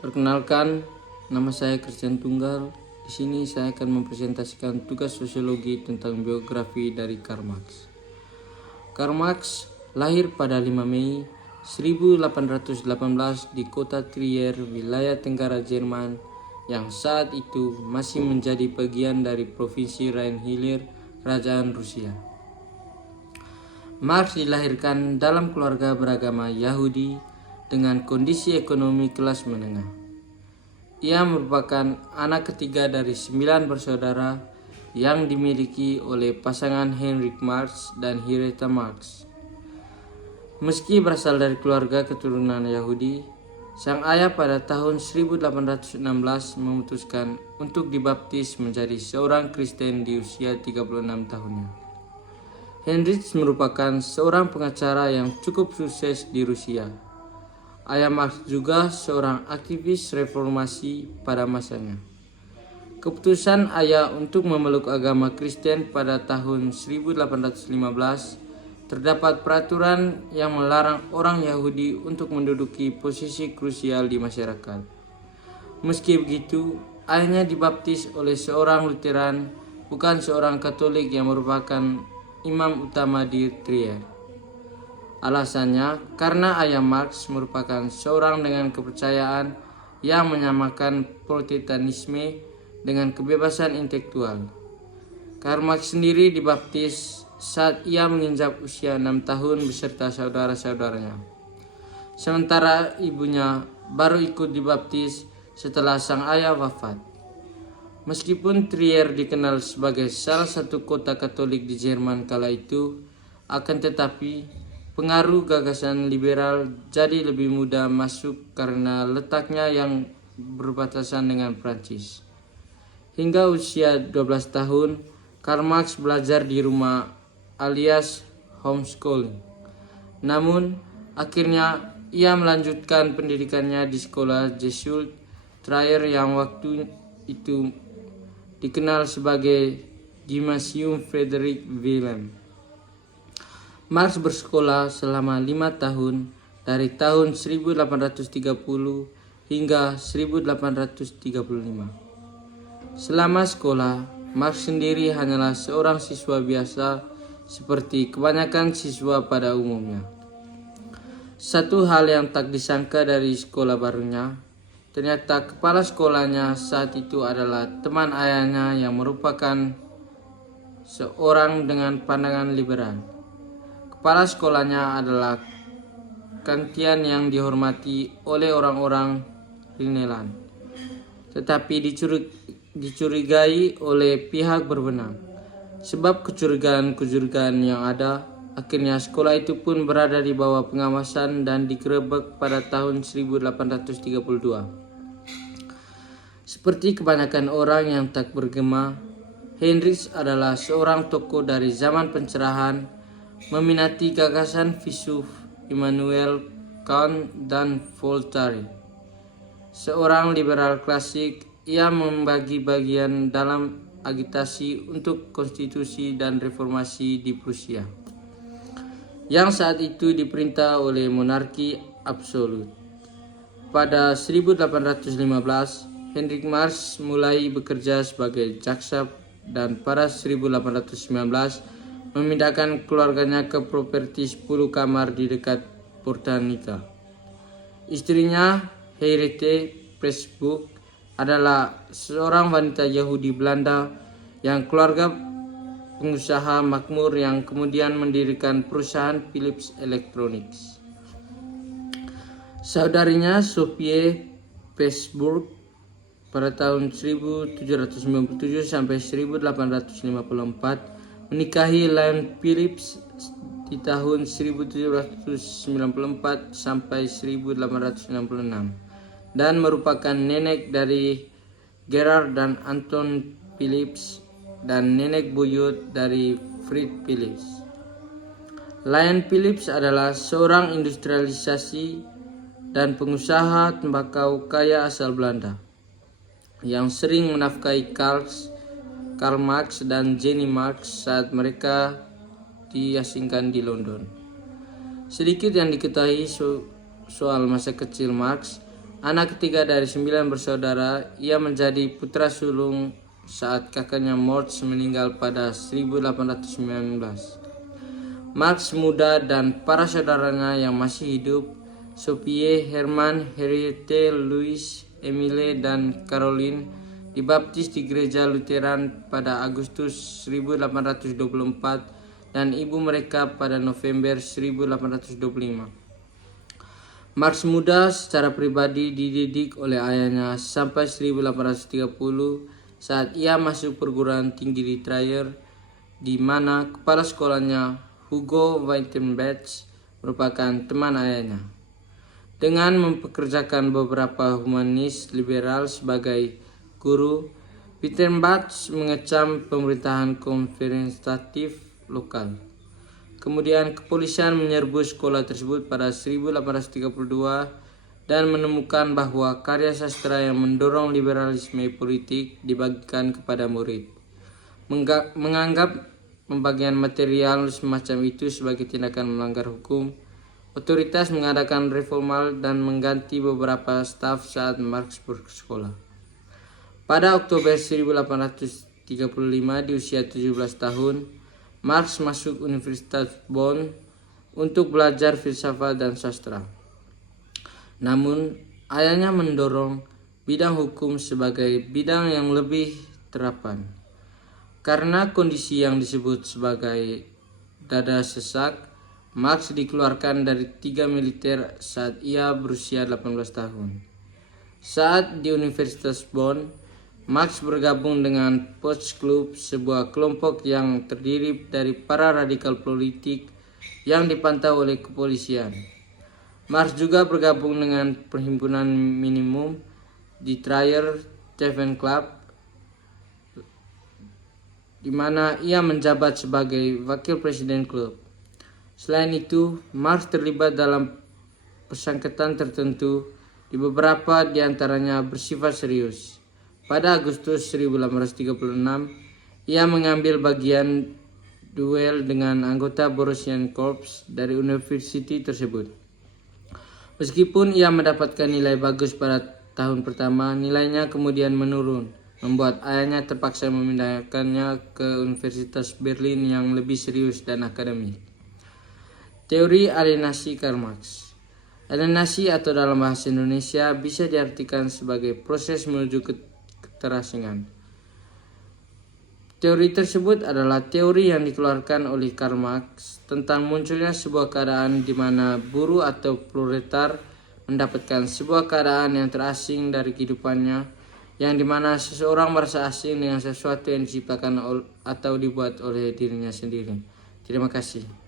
Perkenalkan, nama saya Christian Tunggal. Di sini saya akan mempresentasikan tugas sosiologi tentang biografi dari Karl Marx. Karl Marx lahir pada 5 Mei 1818 di kota Trier, wilayah tenggara Jerman, yang saat itu masih menjadi bagian dari provinsi Rhine-Hillir, Kerajaan Rusia. Marx dilahirkan dalam keluarga beragama Yahudi dengan kondisi ekonomi kelas menengah. Ia merupakan anak ketiga dari 9 bersaudara yang dimiliki oleh pasangan Heinrich Marx dan Henrietta Marx. Meski berasal dari keluarga keturunan Yahudi, sang ayah pada tahun 1816 memutuskan untuk dibaptis menjadi seorang Kristen di usia 36 tahunnya. Heinrich merupakan seorang pengacara yang cukup sukses di Rusia. Ayah Marx juga seorang aktivis reformasi pada masanya. Keputusan ayah untuk memeluk agama Kristen pada tahun 1815 terdapat peraturan yang melarang orang Yahudi untuk menduduki posisi krusial di masyarakat. Meski begitu, ayahnya dibaptis oleh seorang Lutheran, bukan seorang Katolik yang merupakan imam utama di Trier. Alasannya karena ayah Marx merupakan seorang dengan kepercayaan yang menyamakan Protestantisme dengan kebebasan intelektual. Karl Marx sendiri dibaptis saat ia menginjak usia 6 tahun beserta saudara-saudaranya. Sementara ibunya baru ikut dibaptis setelah sang ayah wafat. Meskipun Trier dikenal sebagai salah satu kota Katolik di Jerman kala itu, akan tetapi pengaruh gagasan liberal jadi lebih mudah masuk karena letaknya yang berbatasan dengan Prancis. Hingga usia 12 tahun, Karl Marx belajar di rumah alias homeschooling. Namun, akhirnya ia melanjutkan pendidikannya di sekolah Jesuit Trier yang waktu itu dikenal sebagai Gymnasium Friedrich Wilhelm. Marx bersekolah selama 5 tahun dari tahun 1830 hingga 1835. Selama sekolah, Marx sendiri hanyalah seorang siswa biasa seperti kebanyakan siswa pada umumnya. Satu hal yang tak disangka dari sekolah barunya, ternyata kepala sekolahnya saat itu adalah teman ayahnya yang merupakan seorang dengan pandangan liberal. Kepala sekolahnya adalah Kantian yang dihormati oleh orang-orang Rhineland, tetapi dicurigai oleh pihak berwenang. Sebab kecurigaan yang ada, akhirnya sekolah itu pun berada di bawah pengawasan dan digerebek pada tahun 1832. Seperti kebanyakan orang yang tak bergema, Heinrich adalah seorang tokoh dari zaman pencerahan, meminati gagasan filsuf Immanuel Kant dan Voltaire. Seorang liberal klasik, ia membagi bagian dalam agitasi untuk konstitusi dan reformasi di Prusia, yang saat itu diperintah oleh monarki absolut. Pada 1815, Heinrich Marx mulai bekerja sebagai jaksa dan pada 1819 memindahkan keluarganya ke properti 10 kamar di dekat Portanica. Istrinya, Henriette Pressburg, adalah seorang wanita Yahudi Belanda yang keluarga pengusaha makmur yang kemudian mendirikan perusahaan Philips Electronics. Saudarinya, Sophie Pressburg, pada tahun 1797 sampai 1854 menikahi Leon Philips di tahun 1794 sampai 1866 dan merupakan nenek dari Gerard dan Anton Philips dan nenek buyut dari Fritz Philips. Leon Philips adalah seorang industrialisasi dan pengusaha tembakau kaya asal Belanda yang sering menafkahi Karl Marx dan Jenny Marx saat mereka diasingkan di London. Sedikit yang diketahui soal masa kecil Marx, Anak ketiga dari 9 bersaudara, ia menjadi putra sulung saat kakaknya Moritz meninggal pada 1819. Marx muda dan para saudaranya yang masih hidup, Sophie, Hermann, Henriette, Louis, Emile, dan Caroline, dibaptis di gereja Lutheran pada Agustus 1824 dan ibu mereka pada November 1825. Marx muda secara pribadi dididik oleh ayahnya sampai 1830 saat ia masuk perguruan tinggi di Trier, di mana kepala sekolahnya Hugo Weitenbach merupakan teman ayahnya. Dengan mempekerjakan beberapa humanis liberal sebagai guru, Weitenbach mengecam pemerintahan konfrontatif lokal. Kemudian kepolisian menyerbu sekolah tersebut pada 1832 dan menemukan bahwa karya sastra yang mendorong liberalisme politik dibagikan kepada murid. Menganggap pembagian material semacam itu sebagai tindakan melanggar hukum, otoritas mengadakan reformal dan mengganti beberapa staf saat Marx bersekolah. Pada Oktober 1835 di usia 17 tahun, Marx masuk Universitas Bonn untuk belajar filsafat dan sastra. Namun, ayahnya mendorong bidang hukum sebagai bidang yang lebih terapan. Karena kondisi yang disebut sebagai dada sesak, Marx dikeluarkan dari 3 militer saat ia berusia 18 tahun. Saat di Universitas Bonn, Marx bergabung dengan Volksclub, sebuah kelompok yang terdiri dari para radikal politik yang dipantau oleh kepolisian. Marx juga bergabung dengan perhimpunan minimum di Trier Tavern Club, di mana ia menjabat sebagai wakil presiden klub. Selain itu, Marx terlibat dalam persangkutan tertentu, di beberapa di antaranya bersifat serius. Pada Agustus 1836, ia mengambil bagian duel dengan anggota Borussia Corps dari university tersebut. Meskipun ia mendapatkan nilai bagus pada tahun pertama, nilainya kemudian menurun, membuat ayahnya terpaksa memindahkannya ke Universitas Berlin yang lebih serius dan akademik. Teori alienasi Karl Marx. Alienasi atau dalam bahasa Indonesia bisa diartikan sebagai proses menuju keterasingan. Teori tersebut adalah teori yang dikeluarkan oleh Karl Marx tentang munculnya sebuah keadaan di mana buruh atau proletar mendapatkan sebuah keadaan yang terasing dari kehidupannya, yang dimana seseorang merasa asing dengan sesuatu yang diciptakan atau dibuat oleh dirinya sendiri. Terima kasih.